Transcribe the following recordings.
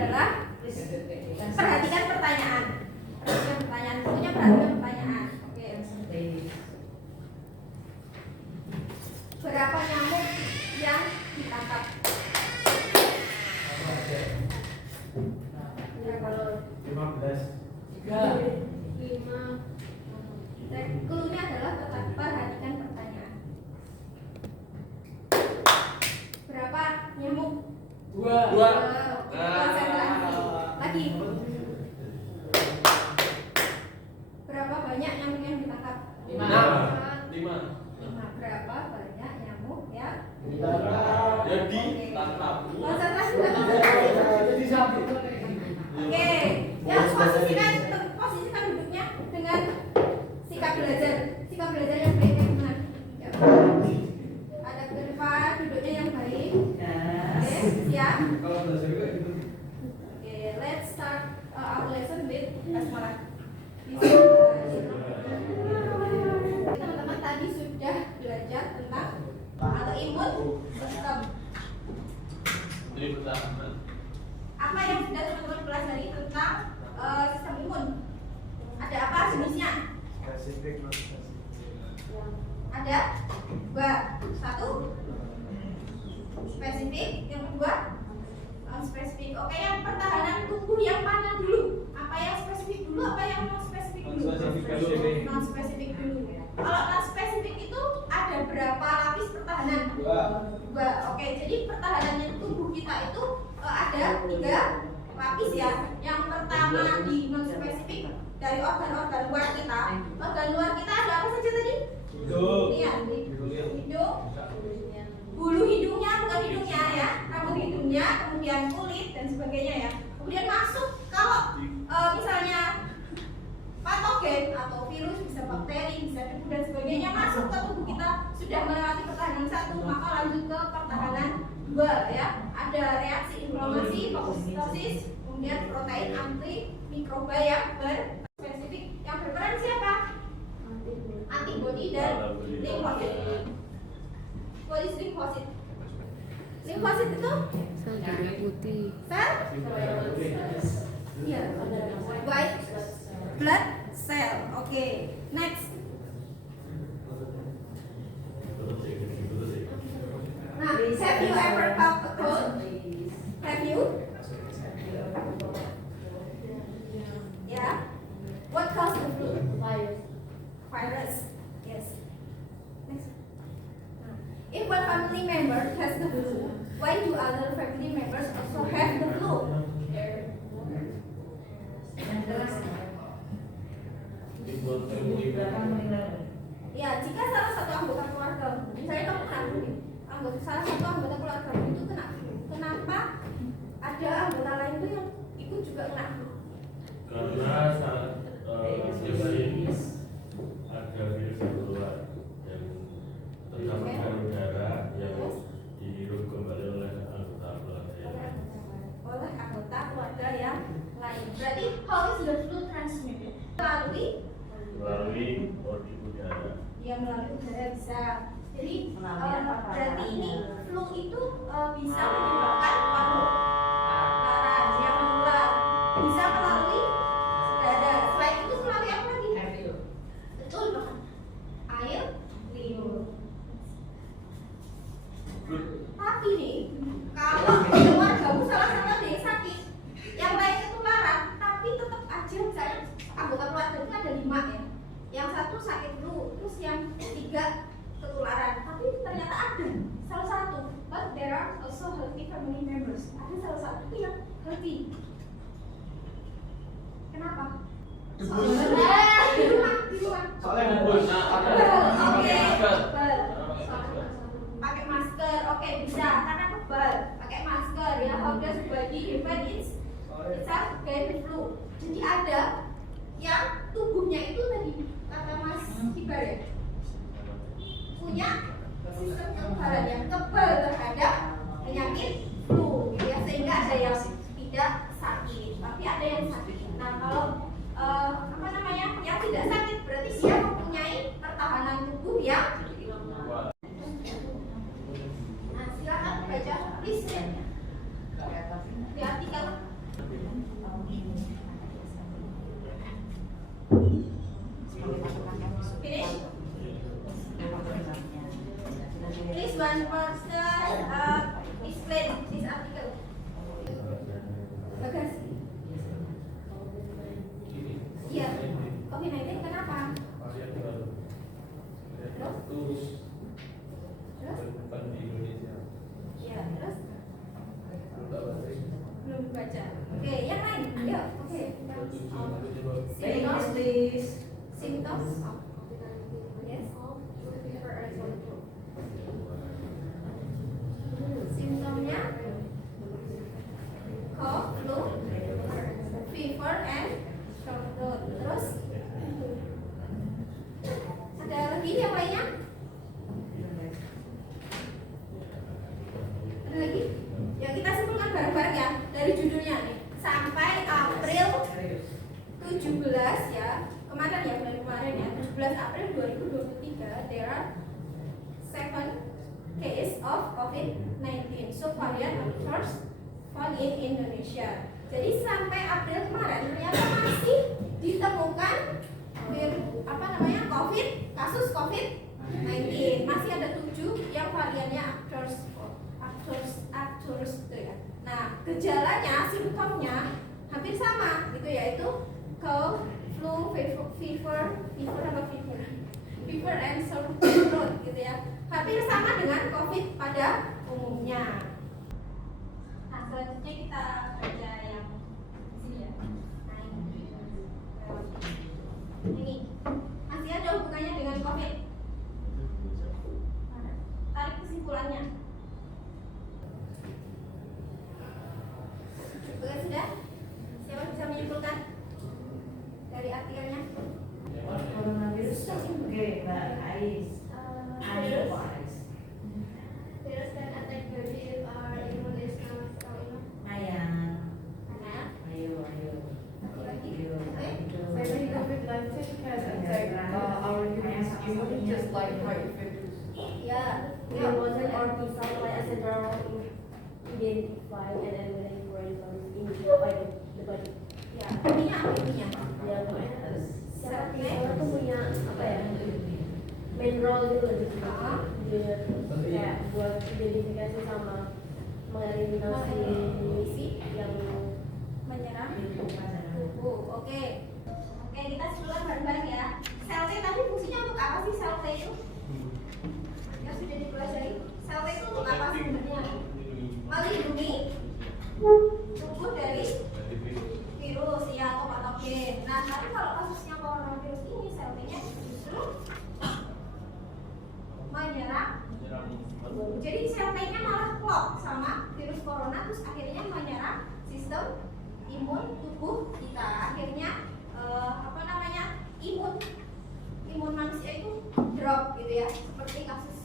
adalah perhatikan pertanyaan. Perhatikan pertanyaan. Pokoknya perhatikan pertanyaan. Oke. Berapa nyamuk yang ditangkap? Berapa? 15. 5. Cluenya adalah perhatikan pertanyaan. Berapa nyamuk? 2. Konsentrasi. Lagi. Berapa banyak nyamuk yang ditangkap? 5. Berapa banyak nyamuk yang Jadi tangkap. konsentrasi? Oke, yang posisikan duduknya dengan sikap belajar yang baik yang benar. Ada ke depan, duduknya yang baik. Oke, siap. Oke, let's start our lesson with basmalah. Teman-teman tadi sudah belajar tentang autoimun sistem. Jadi pertama. Apa yang sudah teman-teman pelajari tentang sistem imun? Ada apa jenisnya? Spesifik, non spesifik. Ada 2. 1 spesifik, yang kedua non spesifik. Oke, yang pertahanan tubuh yang mana dulu? Apa yang spesifik dulu? Apa yang non spesifik dulu? Non spesifik dulu. Kalau non spesifik itu ada berapa lapis pertahanan? 2. Oke, jadi pertahanannya tubuh kita itu ada 3 lapis ya. Yang pertama di non spesifik dari organ-organ luar kita. Organ luar kita ada apa saja tadi? Lihat, hidung, bulu hidungnya, bukan hidungnya ya, rambut hidungnya, kemudian kulit dan sebagainya ya. Kemudian masuk kalau misalnya patogen atau virus, bisa bakteri, bisa debu dan sebagainya masuk ke tubuh kita sudah melewati pertahanan 1, maka lanjut ke pertahanan 2 ya. Ada reaksi inflamasi, fagositosis, kemudian protein antimikroba yang berspesifik. Yang berperan siapa? Antibody dan limfosit. What is limfosit? Limfosit itu Sel darah putih. sel? Iya, white blood cell. Oke, next. Nah, have you ever caught a cold? Have you? Yeah. What caused the flu? Virus. Yes. Next. If one family member has the flu, why do other family members also have the flu? Ya, jika salah satu anggota keluarga, misalnya kamu kena flu, salah satu anggota keluarga itu kena flu, kenapa ada anggota lain itu yang ikut juga kena flu? Karena ada virus yang keluar yang tercampur dengan udara yang dihirup kembali oleh anggota keluarga yang lain. Oleh anggota keluarga yang lain. Berarti how is the flu transmitted? Melalui bodi udara. Ya, melalui udara bisa. Jadi berarti ini flu itu bisa menyebabkan penularan yang menular. Bisa melalui udara. Selain itu melalui apa lagi? Betul banget. Air liur. Tapi nih, kalau keluargamu salah satu ada yang sakit, yang lain ketularan, tapi tetap aja misalnya anggota keluarga itu ada 5 ya. Yang satu sakit flu, terus yang 3 ketularan, tapi ternyata ada salah satu. But there are also healthy family members. Ada salah satu yang healthy. Kenapa? Di rumah. Soalnya ngebus. Oke, kebal. Pakai masker, oke bisa karena kebal. Pakai masker ya. How does the body defend itself against flu? Jadi ada yang tubuhnya itu tadi kata Mas Kibar ya, punya sistem kekebalan yang kebal terhadap penyakit flu, gitu ya, sehingga ada yang tidak sakit, tapi ada yang sakit. Nah kalau yang tidak sakit berarti dia mempunyai pertahanan tubuh yang silakan baca please ya. Di artikel Oke, yang lain. Ayo, oke. Symptoms, please. Symptoms of COVID-19. Yes. Simptomnya cough, flu, fever, and sore throat. Terus ada lagi yang lainnya? Ada lagi? Ya kita simpulkan bareng-bareng ya dari judulnya nih. Sampai April 17 ya, kemarin ya, bulan kemarin ya, 17 April 2023 there are 7 case of COVID-19. So variant occurs found in Indonesia. Jadi sampai April kemarin ternyata masih ditemukan kasus COVID-19. Masih ada 7 yang variannya occurs itu ya. Nah, gejalanya, simptomnya hampir sama gitu, yaitu cough, flu, fever and sore throat gitu ya. Hampir sama dengan COVID pada umumnya. Nah, selanjutnya kita baca yang di sini ya. Nah, ini masih ada hubungannya dengan COVID. Tarik kesimpulannya. Oke, sudah? Siapa bisa menyimpulkan dari artikelnya? Coronavirus. Oke, Mbak Ais. Virus can attack body if our immune is not strong enough. Ayang. Nah, Ayo. lagi. Oke. Maybe COVID-19 can attack our immune system just like how it did. Ya, It wasn't our T cell by a central identify and eliminate foreign bodies in the body. ya. Ininya apa ininya? Ya, pokoknya secara T cell itu punya apa ya? Main role gitu loh di situ. Kayak buat identifikasi sama mengeliminasi yang Menyerang tubuh. Oke, kita simpulkan bareng-bareng ya. Sel T tadi fungsinya untuk apa sih sel T itu? Yang sudah dipelajari. Sel T itu untuk apa sebenarnya? Melindungi tubuh dari virus ya atau patogen. Nah, tapi kalau kasusnya coronavirus ini sel T-nya justru menyerang. Jadi sel T-nya malah klop sama virus corona, terus akhirnya menyerang sistem imun tubuh kita. Akhirnya imun manusia itu drop gitu ya, seperti kasus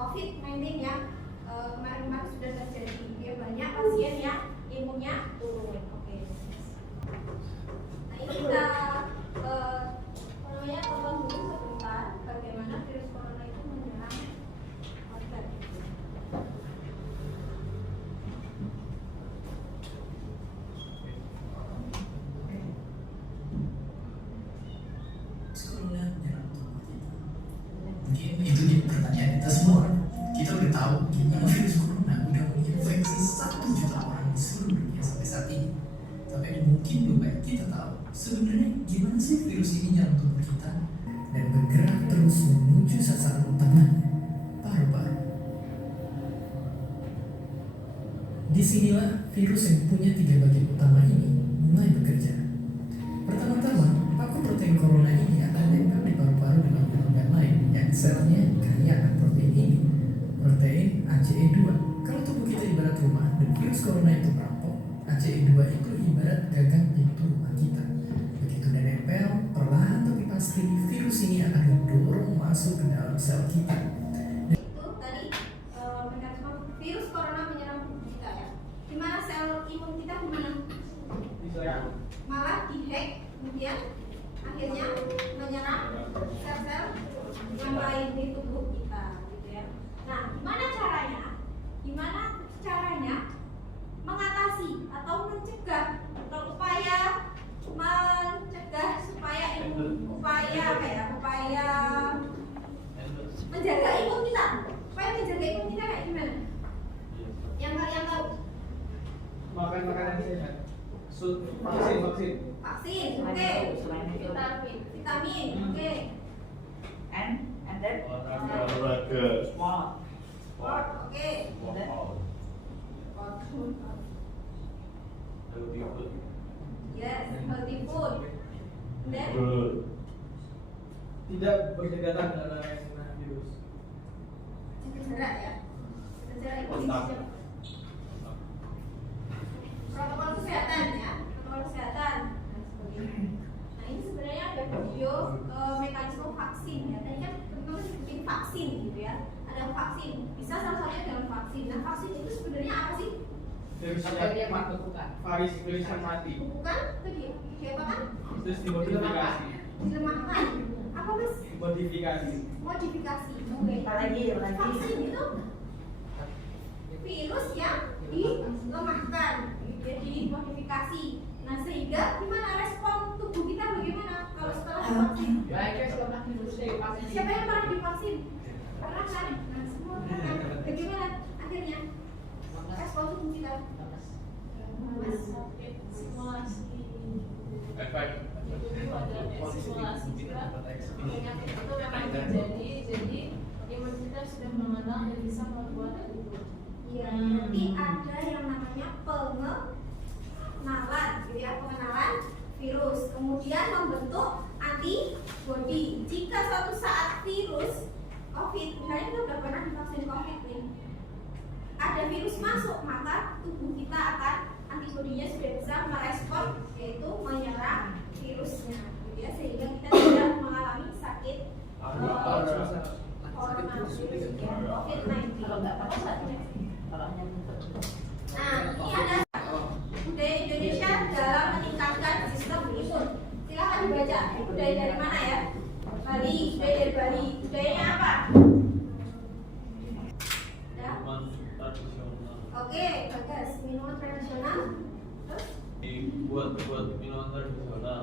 COVID-19 yang kemarin-kemarin sudah terjadi. Dia banyak pasien yang imunnya turun. Oke. Nah, ini kita tonton dulu sebentar bagaimana virus corona itu menyerang organ. Corona menyerang tubuh kita. Mungkin itu jadi pertanyaan kita semua. Kita udah tahu gimana virus corona udah menginfeksi 1 juta orang di seluruh dunia sampai saat ini. Tapi mungkin belum banyak kita tahu sebenarnya gimana sih virus ini nyerang tubuh kita dan bergerak terus menuju sasaran utamanya, paru-paru. Disinilah virus yang punya 3 bagian utama ini mulai bekerja. Pertama-tama, paku protein corona ini akan nempel di paru-paru dengan organ lain yang selnya kaya akan protein ini, protein ACE2. Kalau tubuh kita ibarat rumah dan virus corona itu merampok, ACE2 itu ibarat gagang pintu rumah kita. Begitu dia nempel, perlahan tapi pasti virus ini akan mendorong masuk ke dalam sel kita. Itu tadi mekanisme virus corona menyerang tubuh kita ya. Dimana sel imun kita gimana? Malah dihack, kemudian akhirnya menyerang sel-sel yang lain di tubuh kita gitu ya. Nah, gimana caranya mengatasi atau mencegah atau upaya mencegah supaya menjaga imun kita. Supaya menjaga imun kita kayak gimana? Yang kalian tahu? Makan makanan sehat. Vaksin. Vaksin, oke. Vitamin, oke. And then Olahraga. sport. Sport, oke. healthy food. Yes, healthy food. Then Good. Tidak berdekatan dengan virus. jaga jarak ya. Jaga jarak itu Kontak. protokol kesehatan ya, protokol kesehatan. Nah ini sebenarnya ada video mekanisme vaksin ya. Tadi kan teman-teman bikin vaksin gitu ya. Ada vaksin, bisa salah satunya dengan vaksin. Nah vaksin itu sebenarnya apa sih? Virus yang mati. Virus yang mati. Bukan tadi apa kan? Terus dimodifikasi. Dilemahkan. Apa mas? Modifikasi. Modifikasi. Oke. Apalagi. Vaksin itu virus yang dilemahkan, jadi modifikasi. Nah sehingga gimana respon tubuh kita bagaimana kalau setelah divaksin? Siapa yang pernah divaksin? Pernah kan? Nah semua kan? Bagaimana akhirnya respon tubuh kita? Mas, Simulasi Efek. itu ada simulasi juga penyakit itu memang terjadi, jadi imun kita sudah mengenal dan bisa membuat itu. iya, nanti ada yang namanya pengenalan, gitu ya, pengenalan virus, kemudian membentuk antibody. Jika suatu saat virus COVID, misalnya kita udah pernah divaksin COVID nih, ada virus masuk, maka tubuh kita akan antibodinya sudah bisa merespon, yaitu menyerang virusnya, gitu ya, sehingga kita tidak mengalami sakit coronavirus ya, COVID-19. Kalau nggak apa-apa, kalau hanya Nah, ini ada budaya Indonesia dalam meningkatkan sistem imun. Silakan dibaca. Ini budaya dari mana ya? Bali, budaya dari Bali. Budayanya apa? Ya. Minuman tradisional. Oke, bagus. Minuman tradisional. Terus? Dibuat minuman tradisional.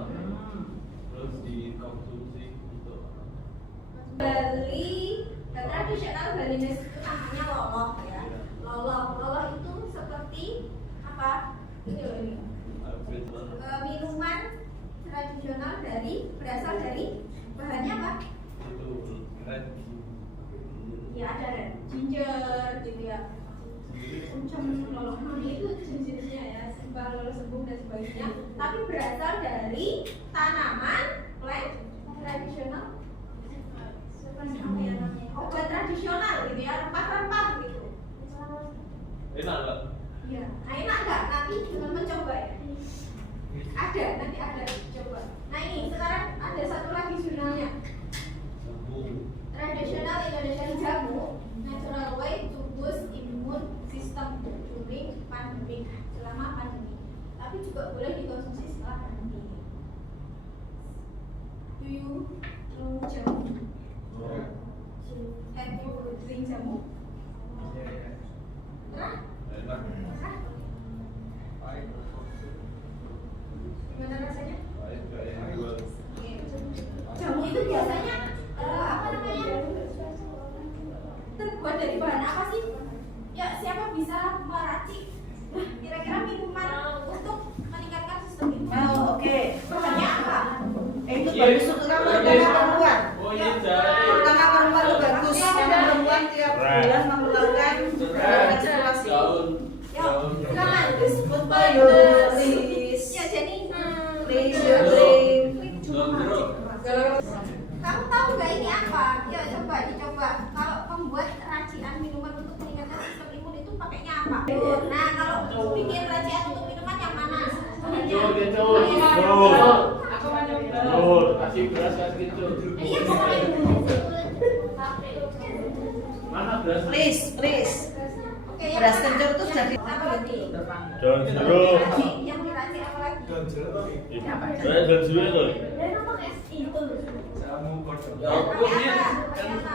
Terus dikonsumsi untuk Bali, tradisional Balinese itu namanya loloh ya. Loloh itu seperti apa? Ini loh ini. Minuman tradisional berasal dari bahannya apa? itu red Ya ada red ginger gitu ya. Macam loloh mani itu jenis-jenisnya ya, simpal, loloh sembung dan sebagainya. Tapi berasal dari tanaman plant tradisional. Obat tradisional gitu ya, rempah-rempah gitu. enak nggak? Iya, nah enak nggak? Nanti teman-teman coba ya. Ada, nanti ada coba. Nah ini sekarang ada satu lagi jurnalnya. Jamu. Traditional Indonesian Jamu, natural way to boost immune system during pandemic, selama pandemi. Tapi juga boleh dikonsumsi setelah pandemi. Do you know jamu? Have you drink jamu? Pernah? Enak. Pernah? Pahit. Gimana rasanya? Pahit nggak enak buat. Jamu itu biasanya apa namanya? Terbuat dari bahan apa sih? Ya siapa bisa meracik? Nah, kira-kira minuman untuk meningkatkan sistem imun. Oh, oke. Bahannya apa? Itu bagus untuk kamu perempuan. Oh ini jahe. Terutama perempuan itu bagus. Yang perempuan tiap bulan mengeluarkan menstruasi. Daun. Ya, Daun. silakan. Foto your please. Ya jadi Please your drink. Daun jeruk. kamu tahu nggak ini apa? Ya coba dicoba. Kalau membuat racikan minuman untuk meningkatkan sistem imun itu pakainya apa? Nah kalau bikin racikan untuk minuman yang mana? Kecut. Kasih beras kasih kecut. Iya pokoknya Mana beras? Please. Oke, yang Beras mana? kencur itu Yang jadi apa lagi? Daun jeruk. Yang diracik apa lagi? Saya daun jeruk loh. Dan apa es itu? Jamu kodok. Ya ampun ini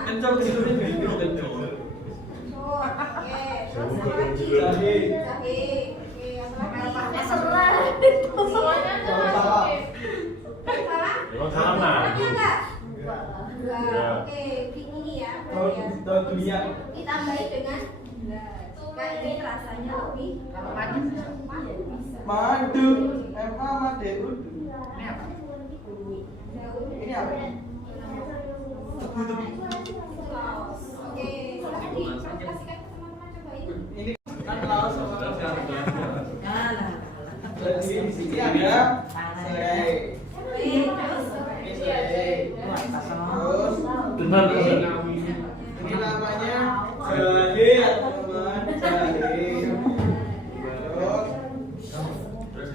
kencur jeruknya gitu kencur. Oke, terus Jamu apa lagi? Jahe. Jahe. Oke, apa lagi? Semuanya tuh Sama-sama. Salah? Emang sama. Salahnya enggak? Ya. Enggak. Oke, ini ya. berarti ya. Daun dunia. Ditambahi dengan gula. Jika ingin rasanya lebih manis bisa. Madu. Emma madu. Ini apa? Ini apa? Saus. Oke, silahkan dikasihkan ke teman-teman cobain. Ini kan laos sama Nah, di sini ada serai. Ini serai. Terus Benar. ini namanya jahe ya teman-teman, jahe. Terus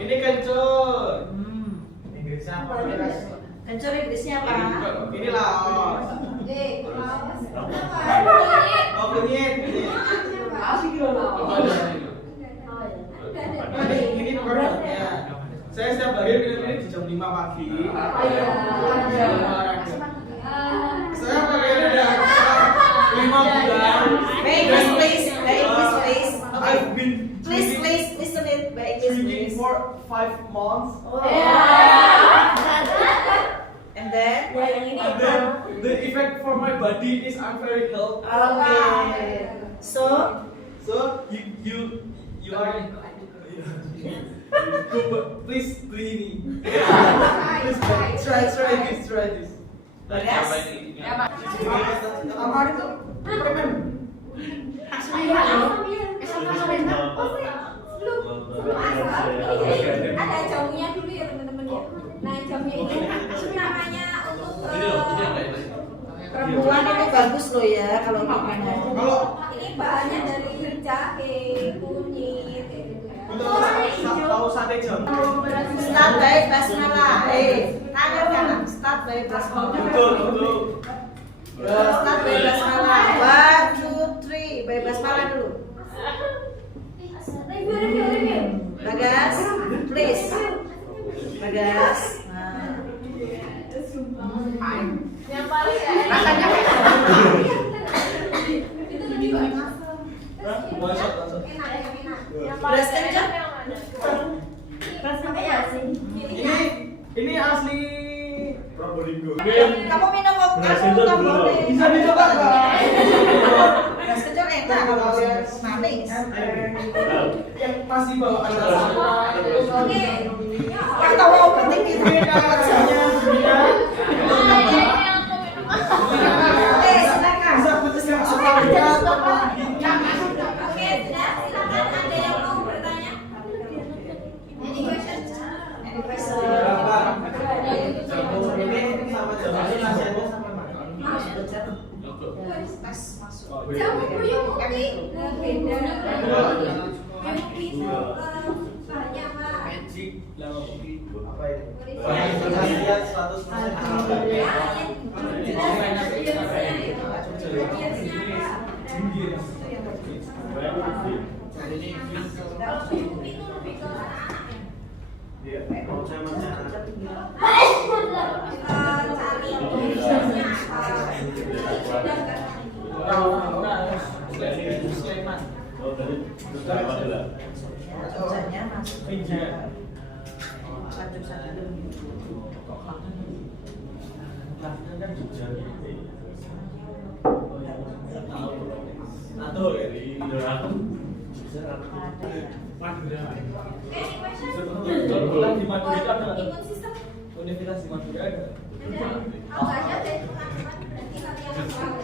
ini kencur. Inggrisnya apa? Kencur Inggrisnya apa? Ini laos. Oh kunyit. Ini produknya. Saya setiap hari minum ini di jam 5 pagi. Saya pakai ini udah 5 bulan. By English, please. I've been Please listen it by English, drinking please. for 5 months. And then, And then the effect for my body is I'm very healthy. okay. So, You are please do ini. Try this. Yes. Apa itu? Permen. Ada jamunya dulu ya teman-teman ya. Nah jamunya ini namanya untuk perempuan itu bagus loh ya kalau minum. Kalau ini bahannya dari jahe, kunyit, kayak gitu ya. untuk tahu sate jambu. Start by basmala. Tangan kanan. Start by basmala. Betul. Start by basmala. 1, 2, 3. By basmala dulu. Bagas, please. Bagas. Nah. Yang paling Rasanya Itu lebih bagus. Masuk. Enak ya, enak. yang paling Beras kencur? enak yang mana? Rasanya sih. Ini asli Probolinggo. Kamu minum Beras kamu kencur nggak belum. boleh. Bisa dicoba nggak? Beras kencur enak kalau manis. Yang pasti bawaan rasanya. Oke. Atau mau penting gitu. Rasanya gimana? Ini yang aku minum. Silakan. Bisa putus yang suka berat. Oke, sudah. Silakan ada yang mau bertanya. Any questions? Any question? Ini sama jambu nasihatnya sama makan. Jamu buyung ubi. Beda. Buyung ubi itu bahannya apa? Magic lama kopi. Apa itu? Iya. Nasihat 100%. Ya, kalau buyung ubi itu lebih ke anak-anak ya. Iya. Kalau saya macam Cari jenisnya apa. Sleman. Oh, tadi berapa adalah? Cocoknya masuk. Pinja. Satu-satu. Kan Jogja gitu. Atau ya. Aku bisa Madura. Any questions? Kebetulan di Madura itu ada Imun sistem. Universitas di Madura ada. Kalau nggak ada dari teman-teman berarti kalian tahu.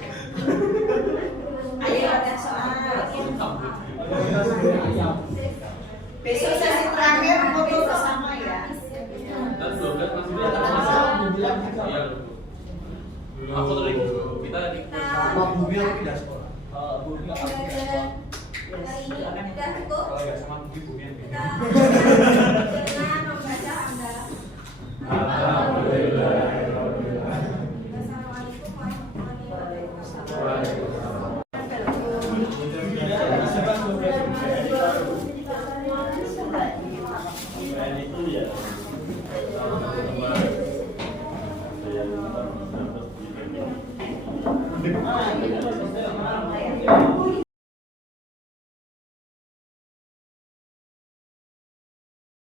Ayo ada soal. Ayam. Besok sesi terakhir foto bersama ya. kan 12 masih Iya, ada masa bilang juga. Iya. Aku tadi kita tadi Sama Bumi tapi tidak sekolah. Bumi nggak Hari ini udah cukup. Kalau nggak sama Bumi Bumi yang Kita dengan membaca Anda. Alhamdulillah. Wassalamualaikum warahmatullahi wabarakatuh. Waalaikumsalam. Selain itu ya teman-teman ada yang dapat di